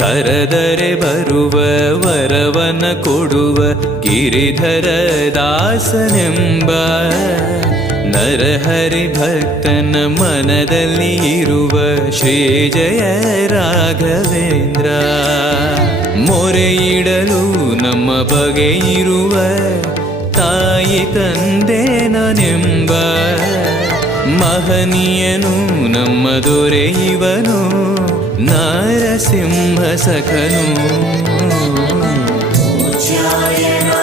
ಕರೆದರೆ ಬರುವ ವರವನ ಕೊಡುವ ಗಿರಿಧರ ದಾಸನೆಂಬ ನರಹರಿ ಭಕ್ತನ ಮನದಲ್ಲಿ ಇರುವ ಶ್ರೀ ಜಯ ರಾಘವೇಂದ್ರ. ಮೊರೆಯಿಡಲು ನಮ್ಮ ಬಗೆ ಇರುವ ತಾಯಿ ತಂದೆ ನಾನೆಂಬ ಮಹನೀಯನು ನಮ್ಮ ದೊರೆ ಇವನು ನರಸಿಂಹ ಸಖನು. पूज्याय